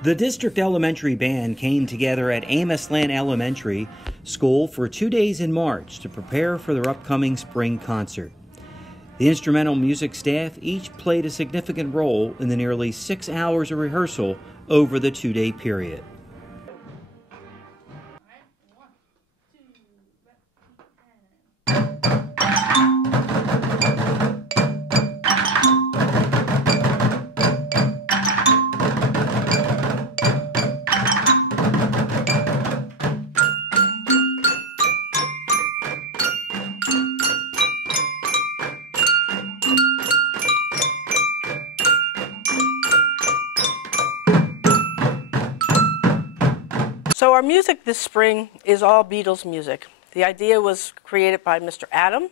The district elementary band came together at Amos Land Elementary School for 2 days in March to prepare for their upcoming spring concert. The instrumental music staff each played a significant role in the nearly 6 hours of rehearsal over the 2-day period. So our music this spring is all Beatles music. The idea was created by Mr. Adam,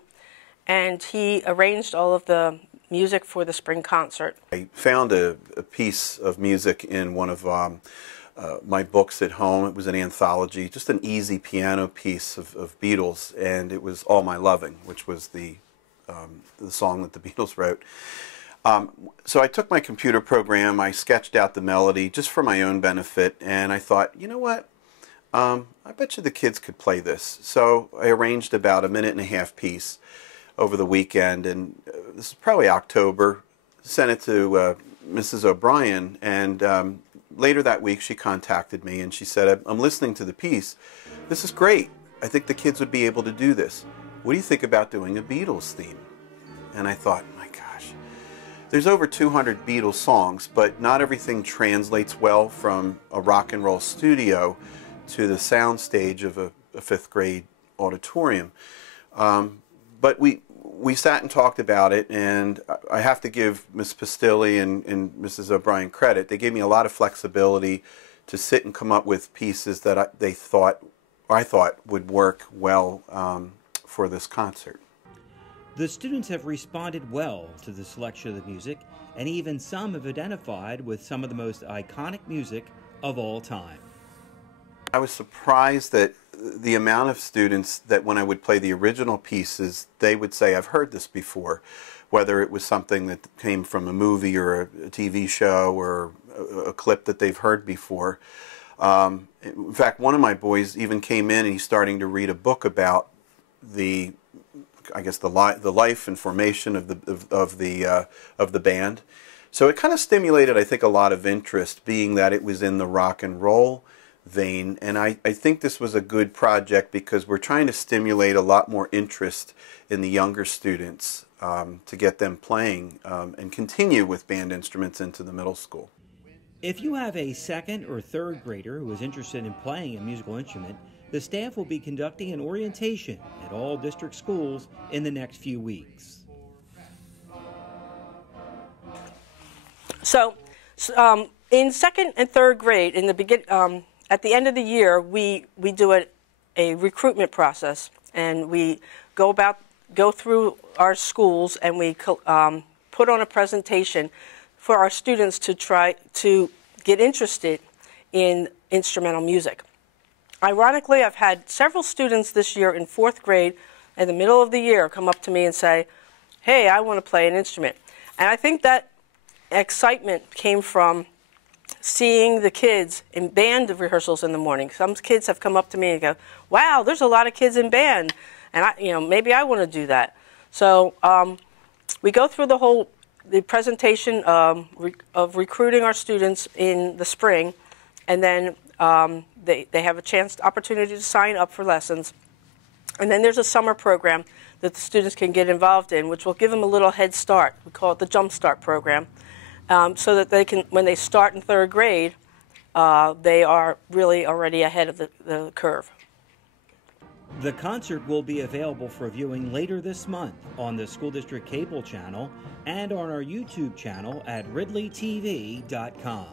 and he arranged all of the music for the spring concert. I found a piece of music in one of my books at home. It was an anthology, just an easy piano piece of Beatles, and it was All My Loving, which was the song that the Beatles wrote. So I took my computer program, I sketched out the melody just for my own benefit, and I thought, you know what? I bet you the kids could play this. So I arranged about a 1.5-minute piece over the weekend, and this is probably October. Sent it to Mrs. O'Brien, and later that week she contacted me and she said, I'm listening to the piece. This is great. I think the kids would be able to do this. What do you think about doing a Beatles theme? And I thought, my gosh, there's over 200 Beatles songs, but not everything translates well from a rock and roll studio to the sound stage of a 5th grade auditorium. But we sat and talked about it, and I have to give Ms. Pastilli and Mrs. O'Brien credit. They gave me a lot of flexibility to sit and come up with pieces that I thought would work well for this concert. The students have responded well to the selection of the music, and even some have identified with some of the most iconic music of all time. I was surprised that the amount of students that when I would play the original pieces, they would say, I've heard this before, whether it was something that came from a movie or a TV show or a clip that they've heard before. In fact, one of my boys even came in and he's starting to read a book about the life and formation of the band. So it kind of stimulated, I think, a lot of interest, being that it was in the rock and roll vein, and I think this was a good project because we're trying to stimulate a lot more interest in the younger students to get them playing and continue with band instruments into the middle school. If you have a 2nd or 3rd grader who is interested in playing a musical instrument, the staff will be conducting an orientation at all district schools in the next few weeks. So in 2nd and 3rd grade, in the at the end of the year, we do a recruitment process, and we go through our schools, and we put on a presentation for our students to try to get interested in instrumental music. Ironically, I've had several students this year in 4th grade in the middle of the year come up to me and say, hey, I want to play an instrument. And I think that excitement came from seeing the kids in band rehearsals in the morning. Some kids have come up to me and go, wow, there's a lot of kids in band, and maybe I want to do that. So we go through the presentation of recruiting our students in the spring, and then they have a opportunity to sign up for lessons. And then there's a summer program that the students can get involved in, which will give them a little head start. We call it the Jump Start program. So that they can, when they start in 3rd grade, they are really already ahead of the curve. The concert will be available for viewing later this month on the School District Cable Channel and on our YouTube channel at ridleytv.com.